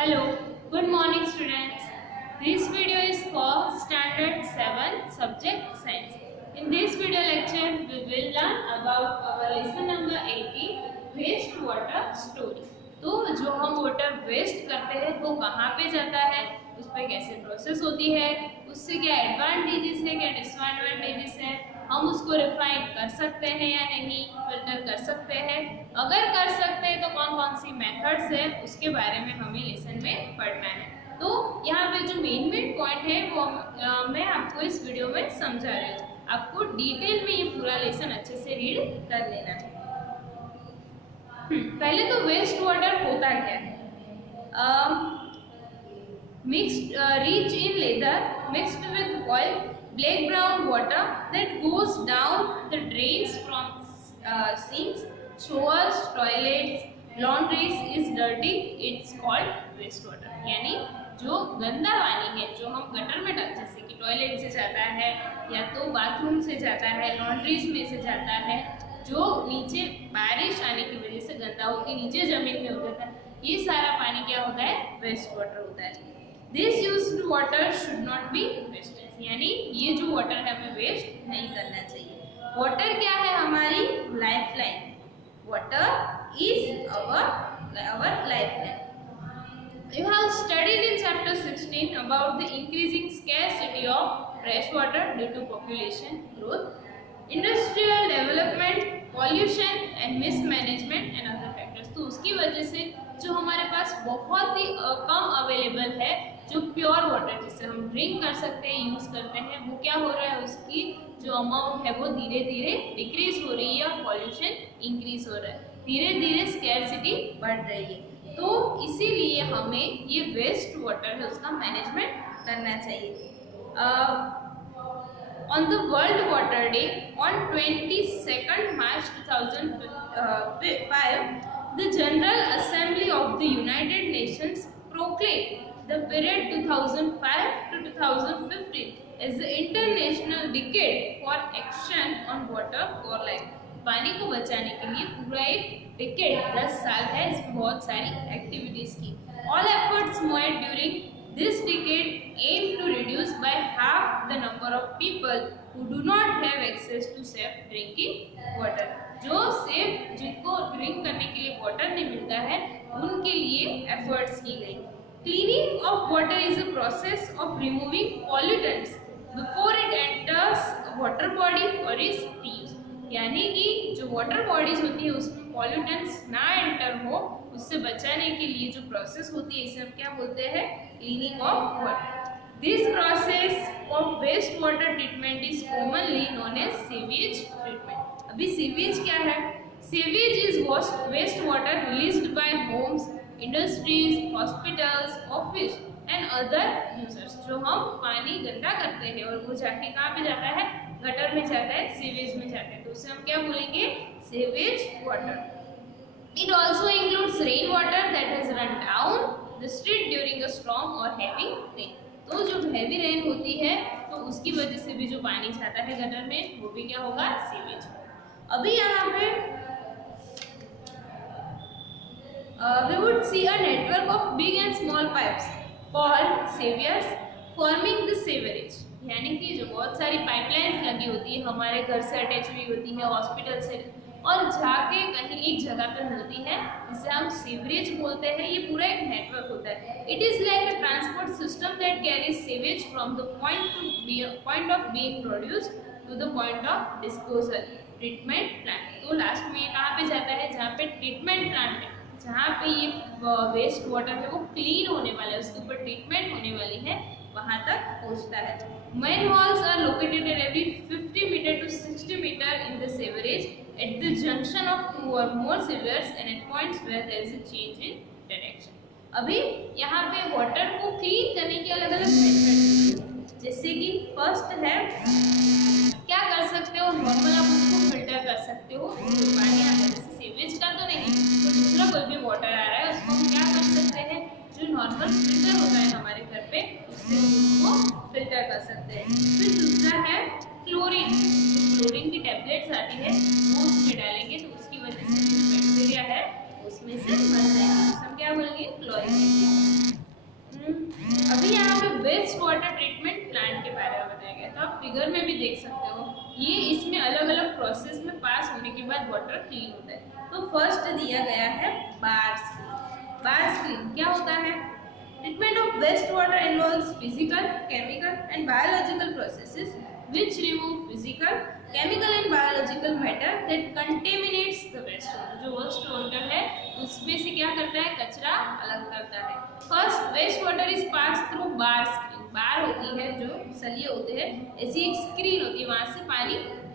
Hello, good morning students. This video is for Standard 7 Subject Science. In this video lecture, we will learn about our lesson number 80 Waste Water Story. तो जो हम water waste करते हैं वो कहाँ पे जाता है, उस पर कैसे प्रोसेस होती है, उससे क्या एडवांटेजेस है, क्या डिसएडवांटेजेस है, हम उसको रिफाइन कर सकते हैं या नहीं, फिल्टर कर सकते हैं, अगर कर सकते हैं तो कौन कौन सी मेथड्स है उसके बारे में हमें लेसन में पढ़ना है। तो यहाँ पे जो मेन पॉइंट है वो मैं आपको इस वीडियो में समझा रही हूँ। आपको डिटेल में ये पूरा लेसन अच्छे से रीड कर लेना है। पहले तो वेस्ट वाटर होता क्या है? Mixed rich in leather mixed with oil black brown water that goes down the drains from sinks, showers, toilets, laundries is dirty, it's called waste water। यानी जो गंदा पानी है जो हम गटर में डालते हैं, जैसे कि टॉयलेट से जाता है या तो बाथरूम से जाता है, लॉन्ड्रीज में से जाता है, जो नीचे बारिश आने की वजह से गंदा होकर नीचे जमीन में उतरता है, ये सारा पानी क्या होता है? वेस्ट वाटर होता है। This used water should not be wasted, यानी ये जो वाटर है हमें वेस्ट नहीं करना चाहिए। वाटर क्या है? हमारी life line. Water is our lifeline. You have studied in chapter 16 about the increasing scarcity of fresh water due to population growth, industrial development, pollution and mismanagement and other factors। तो उसकी वजह से जो हमारे पास बहुत ही कम अवेलेबल है जो pure water जिससे हम ड्रिंक कर सकते हैं, यूज़ करते हैं, वो क्या हो रहा है, उसकी जो अमाउंट है वो धीरे धीरे डिक्रीज हो रही है और पॉल्यूशन इंक्रीज हो रहा है, धीरे धीरे स्कैरसिटी बढ़ रही है। तो इसीलिए हमें ये वेस्ट वाटर है उसका मैनेजमेंट करना चाहिए। On the World Water Day on 22nd March 2005, the General Assembly of the United Nations proclaimed the period 2005 to 2015 as the International Decade for Action on Water for Life। पानी को बचाने के लिए पूरा एक डिकेड 10 साल है, इसमें बहुत सारी एक्टिविटीज की। All efforts made during this decade aim to reduce by half the number of people who do not have access to safe drinking water। जो सेफ जिनको ड्रिंक करने के लिए वाटर नहीं मिलता है उनके लिए एफर्ट्स की गई। Cleaning of water is a process of removing pollutants before it enters water body और इज यूज्ड, यानी कि जो वाटर बॉडीज होती है उसमें पॉल्यूटेंट्स ना एंटर हो, उससे बचाने के लिए जो प्रोसेस होती है इसे हम क्या बोलते हैं? Cleaning of water. This process of waste water treatment is commonly known as sewage treatment. अभी सीवेज क्या है? Sewage is waste water released by homes, industries, hospitals, office and other users. जो हम पानी गंदा करते हैं और वो जाके कहाँ पे जाता है? गटर में जाता है, सीवेज में जाता है, तो उसे हम क्या बोलेंगे? Sewage water. It also includes rain water that has run down the street during a storm और हैवी रेन। तो जो हैवी रेन होती है तो उसकी वजह से भी जो पानी जाता है गटर में वो भी क्या होगा? सीवेज। अभी यहाँ पे we would see a network of big and small pipes called sewers forming the sewerage, यानी कि जो बहुत सारी पाइपलाइंस लगी होती है हमारे घर से अटैच हुई होती है, हॉस्पिटल से, और जाके कहीं एक जगह पे मिलती है जिसे हम सीवरेज बोलते हैं। ये पूरा एक नेटवर्क होता है। It is like a transport system that carries sewage from the point of being produced to the point of disposal, treatment plant. तो लास्ट में ये कहाँ पे जाता है? जहाँ पे ट्रीटमेंट प्लांट है, जहाँ पे ये वेस्ट वाटर है वो क्लीन होने वाला है, उसके ऊपर ट्रीटमेंट होने वाली है, वहाँ तक पहुँचता है। Manholes are located at every 50 meter to 60 meter in the sewerage at the junction of two or more sewers and at points where there is a change in direction। अभी यहाँ पे वाटर को क्लीन करने के अलग अलग method, जैसे कि फर्स्ट है क्या कर सकते हो? नॉर्मल आप उसको फिल्टर कर सकते हो, जो पानी आता है जैसे सीवेज का तो नहीं, तो दूसरा कोई भी वाटर आ रहा है उसको हम क्या कर सकते हैं? जो नॉर्मल फिल्टर होता है हमारे घर पे उससे उसको फिल्टर कर सकते हैं। फिर दूसरा है क्लोरीन। जो क्लोरीन की टैबलेट्स आती है वो उसमें डालेंगे तो उसकी वजह से जो बैक्टीरिया है उसमें से मर जाएंगे, हम क्या बोलेंगे? क्लोरीन। अभी यहाँ पे वेस्ट वाटर ट्रीटमेंट प्लांट के बारे में बताया गया, तो आप फिगर में भी देख सकते हो, ये इसमें अलग अलग प्रोसेस में पास होने के बाद वाटर क्लीन होता है। तो फर्स्ट दिया गया है बार स्क्रीन। बार स्क्रीन क्या होता है? Treatment of waste water involves physical, chemical and biological processes which remove physical, chemical and biological matter that contaminates the waste water। जो वेस्ट वाटर है उसमें से क्या करता है? कचरा अलग करता है। First waste water is pass through bar screen. Bar होती है जो सलिए होते हैं, ऐसी एक स्क्रीन होती है, वहां से पानी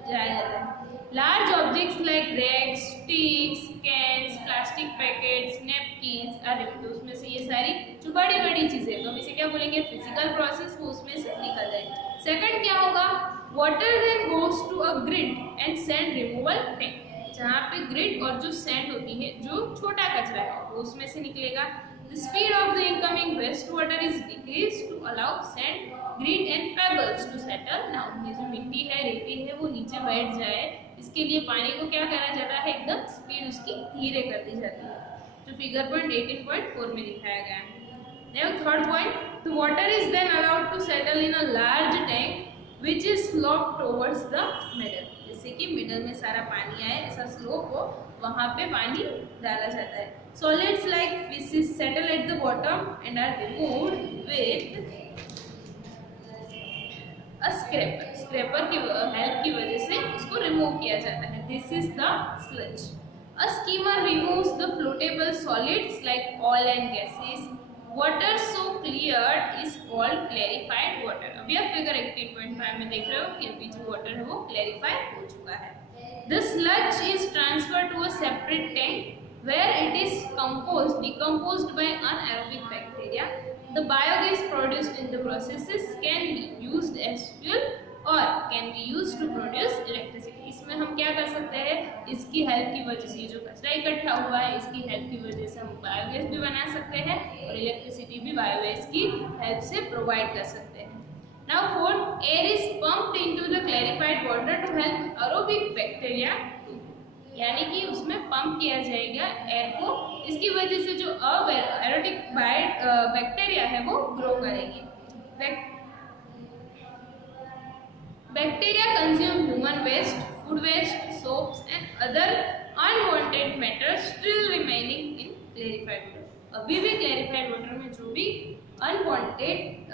जाया जाता है। Large objects like rags, sticks, cans, plastic packets, napkins are removed. उसमें से ये सारी जो बड़ी बड़ी चीजें, तो हम इसे क्या बोलेंगे? फिजिकल प्रोसेस, वो उसमें से निकल जाएगी। सेकंड क्या होगा? Water then goes to a grit and sand removal tank. जहाँ पे ग्रिड और जो सैंड होती है, जो छोटा कचरा है, वो उसमें से निकलेगा। The speed of the incoming wastewater is decreased to allow sand, grit and pebbles to settle down। ये जो मिट्टी है, रेती है, वो नीचे बैठ जाए, इसके लिए पानी को क्या करा जाता है? एकदम स्पीड उसकी धीरे कर दी जाती है, जो फिगर पॉइंट 18.4 में दिखाया गया है। Now third point, the water is then allowed to settle in a large tank which is sloped towards the middle। जैसे कि मिडल में सारा पानी आए, ऐसा स्लोप हो, वहाँ पे पानी डाला जाता है। Solids like feces settle at the bottom and are removed with a scraper। Scraper की हेल्प की वजह से उसको रिमूव किया जाता है। This is the sludge। A skimmer removes the floatable solids like oil and gases। Water so cleared is called clarified water। अभी आप फिगर 18.5 में देख रहे हो कि अभी जो वाटर है वो क्लैरिफाई हो चुका है। The sludge is transferred to a separate tank where it is decomposed by anaerobic bacteria। The biogas produced in the processes can be used as fuel or can be used to produce electricity। इसमें हम क्या कर सकते हैं? इसकी help की वजह से, जो कचरा इकट्ठा हुआ है, इसकी हेल्प की वजह से हम बायोगैस भी बना सकते हैं और इलेक्ट्रिसिटी भी बायोगैस की हेल्प से प्रोवाइड कर सकते हैं। Now fourth, air is pumped into the clarified water to help aerobic bacteria to, यानी कि उसमें पंप किया जाएगा एयर को, इसकी वजह से जो एरोटिक बैक्टीरिया है वो ग्रो करेंगे। Bacteria consume human waste, food waste, soaps and other unwanted matter still remaining in clarified water. अभी भी क्लैरिफाइड वाटर में जो भी अनवांटेड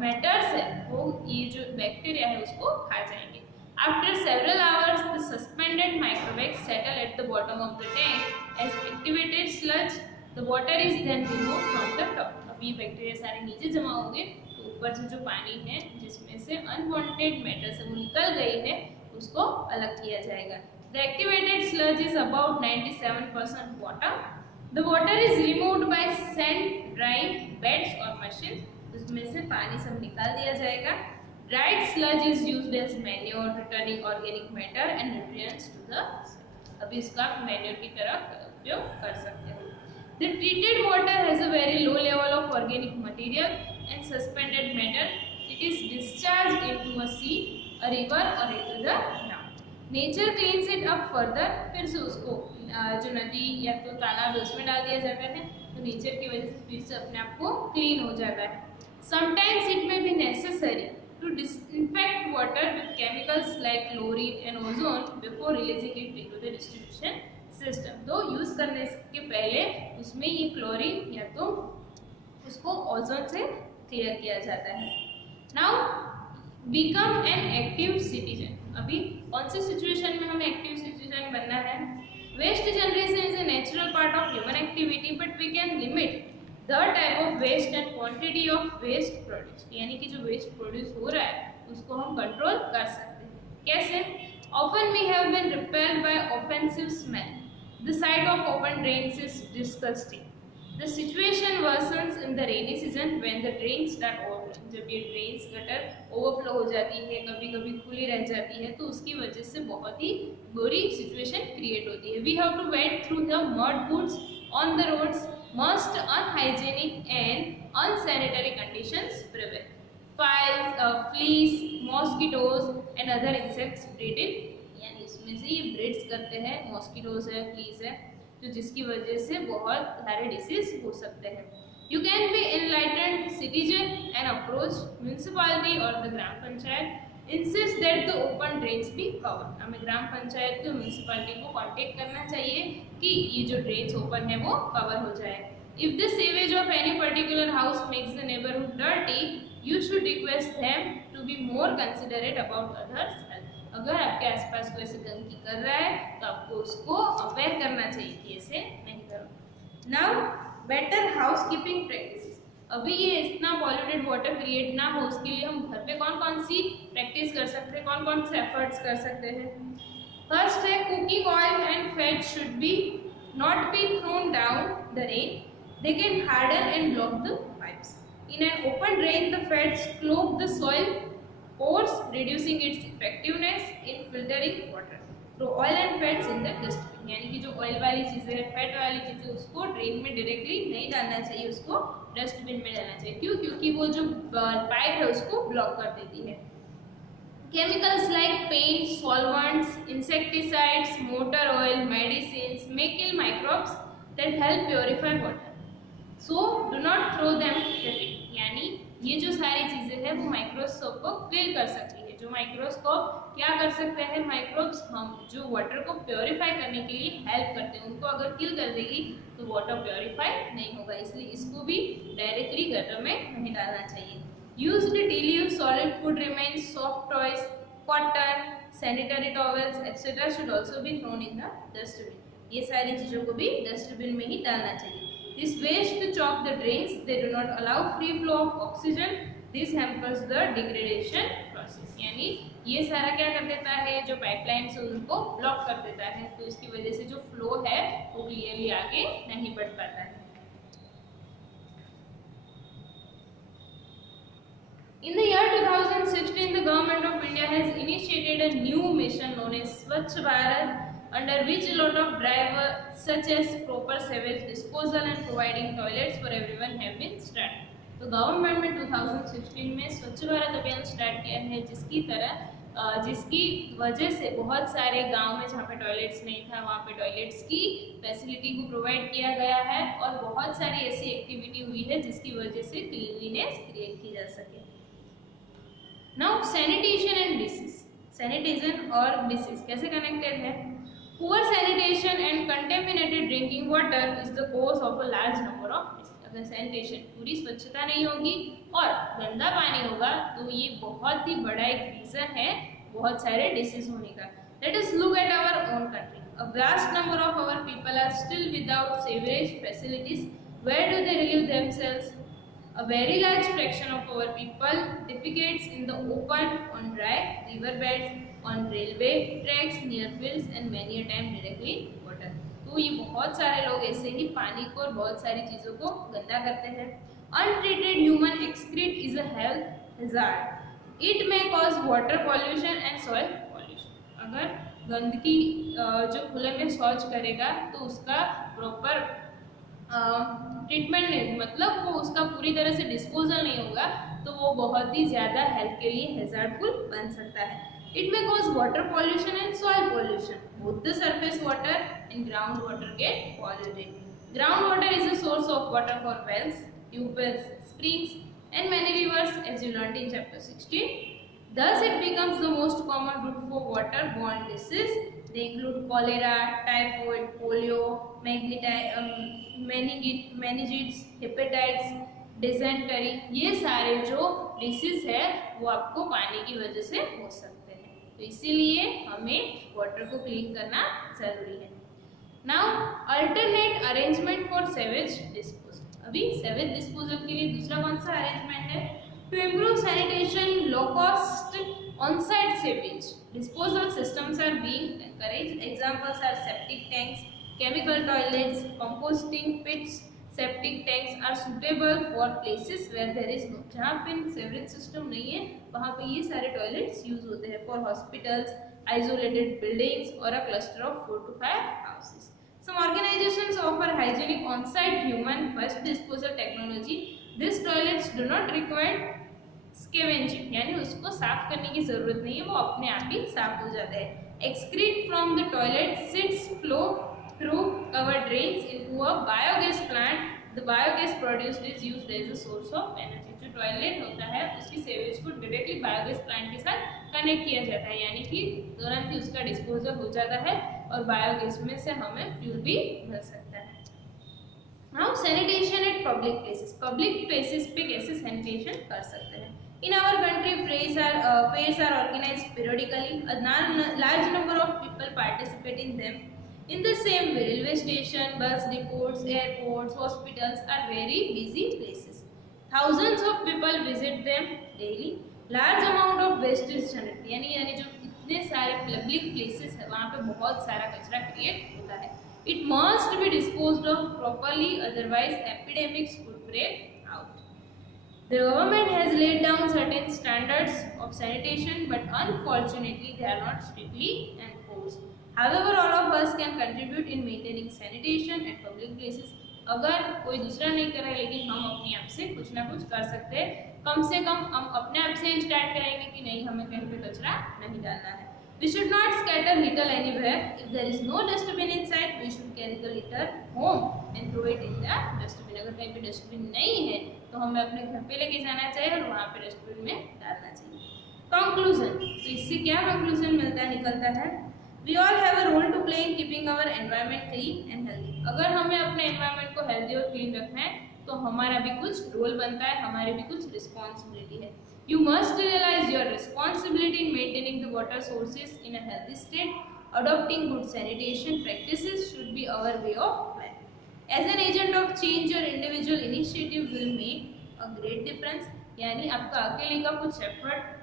मैटर्स है, वो ये जो बैक्टीरिया है उसको खा जाएंगे। After several hours, the suspended microwaves settle at the bottom of the tank as activated sludge। The water is then removed from the top। अब ये बैक्टीरिया सारे नीचे जमा होंगे, तो ऊपर से जो पानी है जिसमें से अनवांटेड मैटर से वो निकल गई है, उसको अलग किया जाएगा। The activated sludge is about 97% water। The water is removed by sand drying beds or machines। उसमें से पानी सब निकाल दिया जाएगा। Dried sludge is used as manure, returning organic matter and nutrients to the soil। अभी इसका मैन्योर की तरह उपयोग कर सकते हैं। The treated water has a very low level of organic material and suspended matter। It is discharged into a sea, a river or into the ground। Nature cleans it up further। फिर से उसको जो नदी या तो तालाब है उसमें डाल दिया जाता है, तो नेचर की वजह से फिर से अपने आप को क्लीन हो जाता है। Sometimes it may be necessary to disinfect water with chemicals like chlorine and ozone before releasing it into the distribution system। तो यूज करने के पहले उसमें ये क्लोरीन या तो उसको ओजोन से क्लियर किया जाता है। Now become an active citizen। अभी कौन सी सिचुएशन में हमें एक्टिव सिटीजन बनना है? Waste generation is a natural part of human activity but we can limit the type of waste and quantity of waste produced। यानी कि जो वेस्ट प्रोड्यूस हो रहा है उसको हम कंट्रोल कर सकते हैं। कैसे? Often we have been repelled by offensive smell। The sight of open drains is disgusting। The situation worsens in the rainy season when the drains start overflowing। जब ये ड्रेन्स गटर ओवरफ्लो हो जाती है, कभी कभी खुली रह जाती है, तो उसकी वजह से बहुत ही बुरी सिचुएशन क्रिएट होती है। We have to wade through the mud pools on the roads। Most unhygienic and unsanitary conditions prevail। Fleas, mosquitoes and other insects breed in। यानी इसमें से ये ब्रीड्स करते हैं, मॉस्किटोज है, फ्लीज है, तो जिसकी वजह से बहुत सारे डिसीज हो सकते हैं। You can be enlightened citizen and approach municipality or the gram panchayat. Insist that the open drains be covered. हमें ग्राम पंचायत को म्यूनसिपालिटी को कांटेक्ट करना चाहिए कि ये जो ड्रेन्स ओपन है वो कवर हो जाए. If the sewage of any particular house makes the neighborhood dirty, you should request them to be more considerate about others' health. अगर आपके आसपास कोई ऐसी गंदगी कर रहा है तो आपको उसको अवेयर करना चाहिए कि ऐसे नहीं करो. Now, better housekeeping practices. अभी ये इतना पॉल्यूटेड वाटर क्रिएट ना हो उसके लिए हम घर पे कौन कौन सी प्रैक्टिस कर सकते हैं, कौन कौन से एफर्ट्स कर सकते हैं. फर्स्ट है cooking oil and fat should be not be thrown down the rain. They can harden and block the pipes. In an open drain, the fats clog the soil pores, reducing its effectiveness in filtering water. Throw oil and fats in the dustbin. यानी कि जो oil वाली चीज़ें है, fat वाली चीज़ें, उसको drain में डायरेक्टली नहीं डालना चाहिए, उसको डस्टबिन में डालना चाहिए. क्यों? क्योंकि वो जो पाइप है उसको ब्लॉक कर देती है. Chemicals like paint, solvents, insecticides, motor oil, medicines may kill microbes that help purify water. So do not throw them away. यानी ये जो सारी चीजें हैं वो माइक्रोस्कोप को किल कर सकती है. जो माइक्रोस्कोप क्या कर सकते हैं, माइक्रोब्स हम जो वाटर को प्योरीफाई करने के लिए हेल्प करते हैं, उनको अगर किल कर देगी तो वाटर प्योरीफाई नहीं होगा. इसलिए इसको भी डायरेक्टली गटर में नहीं डालना चाहिए. Used daily use solid food remains, soft toys, cotton, sanitary towels etcetera should also be thrown in the dustbin. ये सारी चीजों को भी डस्टबिन में ही डालना चाहिए. This waste chok the drains. They do not allow free flow of oxygen. This hampers the degradation process. यानी ये सारा क्या कर देता है, जो पाइपलाइन से उनको ब्लॉक कर देता है, तो इसकी वजह से जो फ्लो है वो क्लियरली आगे नहीं बढ़ पाता है. In the year 2016, the government of India has initiated a new mission known as Swachh Bharat, under which a lot of drivers such as proper sewage disposal and providing toilets for everyone have been started. तो government में 2016 में स्वच्छ भारत अभियान start किया है, जिसकी वजह से बहुत सारे गांव में जहाँ पे टॉयलेट्स नहीं था वहाँ पे टॉयलेट्स की फैसिलिटी को प्रोवाइड किया गया है, और बहुत सारी ऐसी एक्टिविटी हुई है जिसकी वजह से क्लीनलीनेस क्रिएट की जा सके. Now sanitation and disease. Sanitation और डिसीज कैसे कनेक्टेड है? Poor sanitation and contaminated drinking water is the cause of a large number of diseases. अगर सैनिटेशन पूरी स्वच्छता नहीं होगी और गंदा पानी होगा तो ये बहुत ही बड़ा एक रीजन है बहुत सारे डिसीज होने का. Let us look at our own country. A vast number of our people are still without sewerage facilities. Where do they relieve themselves? A very large fraction of our people defecates in the open, on dry riverbeds, on railway tracks, near fields and many a time directly in water. तो ये बहुत सारे लोग ऐसे ही पानी को और बहुत सारी चीज़ों को गंदा करते हैं. Untreated human excrete is a health hazard. It may cause water pollution and soil pollution. अगर गंदगी जो खुले में शौच करेगा तो उसका प्रॉपर ट्रीटमेंट नहीं, मतलब वो उसका पूरी तरह से डिस्पोजल नहीं होगा तो वो बहुत ही ज़्यादा हेल्थ के लिए हैजार्डफुल बन सकता है. It may cause water pollution and soil pollution. Both the surface water and groundwater get polluted. Groundwater is a source of water for wells, tube wells, springs, and many rivers, as you learned in chapter 16. Thus, it becomes the most common route for waterborne disease. They include cholera, typhoid, polio, meningitis, hepatitis, dysentery. ये सारे जो disease है वो आपको पानी की वजह से हो सकते हैं, तो इसीलिए हमें वाटर को क्लीन करना जरूरी है. Now alternate arrangement for sewage disposal. अभी सेवेज डिस्पोजल के लिए दूसरा कौन सा अरेंजमेंट है? To improve sanitation, low cost on-site sewage disposal systems are being encouraged. Examples are septic tanks, chemical toilets, composting pits. Septic tanks are suitable for places where there is no, जहाँ पे sewerage system नहीं है वहाँ पे ये सारे toilets use होते हैं. फॉर हॉस्पिटल्स, आइसोलेटेड बिल्डिंग्स और a cluster of 4 to 5 houses. Some organizations offer hygienic on-site human waste disposal technology. These toilets do not require scavenging, यानी उसको साफ करने की जरूरत नहीं है, वो अपने आप ही साफ हो जाता है. Excreta from the toilet seats flow through our drains into a biogas plant the biogas produced is used as a source of energy. जो टॉयलेट होता है उसकी सेवेज को डायरेक्टली बायोगैस प्लांट के साथ कनेक्ट किया जाता है, यानी कि तुरंत ही उसका डिस्पोजल हो जाता है और बायोगैस में से हमें फ्यूल भी मिल सकता है। Now sanitation eight public places, public places पे कैसे सैनिटेशन कर सकते हैं। In our country, fairs are organized periodically. A large number of people participate in them. In the same way, railway station, bus depots, airports, hospitals are very busy places. Thousands of people visit them daily. Large amount of waste is generated. यानी जो इतने सारे public places है वहाँ पे बहुत सारा कचरा क्रिएट होता है. It must be disposed of properly, otherwise epidemics could break out. The government has laid down certain standards of sanitation, but unfortunately they are not strictly enforced. However, all of us can contribute in maintaining sanitation at public places. अगर कोई दूसरा नहीं करे लेकिन हम अपने आप से कुछ ना कुछ कर सकते हैं. कम से कम हम अपने आप से स्टार्ट करेंगे कि नहीं हमें कहीं पे कचरा नहीं डालना है. We should not scatter litter anywhere. If there is no dustbin inside, we should carry the litter home and throw it in the dustbin. अगर कहीं पे डस्टबिन नहीं है तो हमें अपने घर पे लेके जाना चाहिए और वहाँ पे डस्टबिन में डालना चाहिए. कंक्लूजन, तो इससे क्या कंक्लूजन निकलता है. We all have a role to play in keeping our environment clean and healthy. अगर हमें अपने environment को healthy और clean रखना है तो हमारा भी कुछ रोल बनता है, हमारी भी कुछ रिस्पॉन्सिबिलिटी है. You must realize your responsibility in maintaining the water sources in a healthy state. Adopting good sanitation practices should be our way of life. As an agent of change, your individual initiative will make a great difference. यानी आपका अकेले का कुछ effort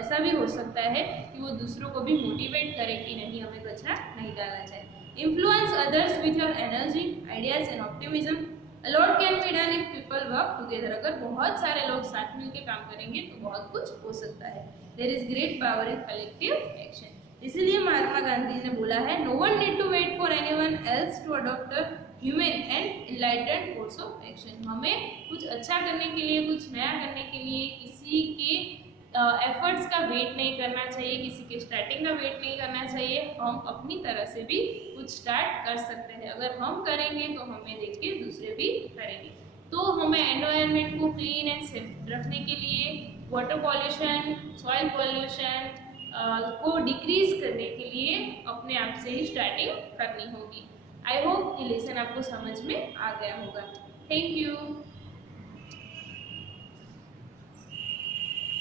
ऐसा भी हो सकता है कि वो दूसरों को भी मोटिवेट करे कि नहीं हमें कचरा नहीं डालना चाहिए. Influence others with your energy, ideas and optimism. A lot can be done if people work together. अगर बहुत सारे लोग साथ मिलकर काम करेंगे तो बहुत कुछ हो सकता है. There is great power in collective action. इसीलिए महात्मा गांधी ने बोला है, No one need to wait for anyone else to adopt a human and enlightened course of action. हमें कुछ अच्छा करने के लिए, कुछ नया करने के लिए किसी के एफर्ट्स का वेट नहीं करना चाहिए, किसी के स्टार्टिंग का वेट नहीं करना चाहिए. हम अपनी तरह से भी कुछ स्टार्ट कर सकते हैं. अगर हम करेंगे तो हमें देख के दूसरे भी करेंगे. तो हमें एनवायरनमेंट को क्लीन एंड सेफ रखने के लिए वाटर पॉल्यूशन, सॉइल पॉल्यूशन को डिक्रीज करने के लिए अपने आप से ही स्टार्टिंग करनी होगी. आई होप ये लेसन आपको समझ में आ गया होगा. Thank you.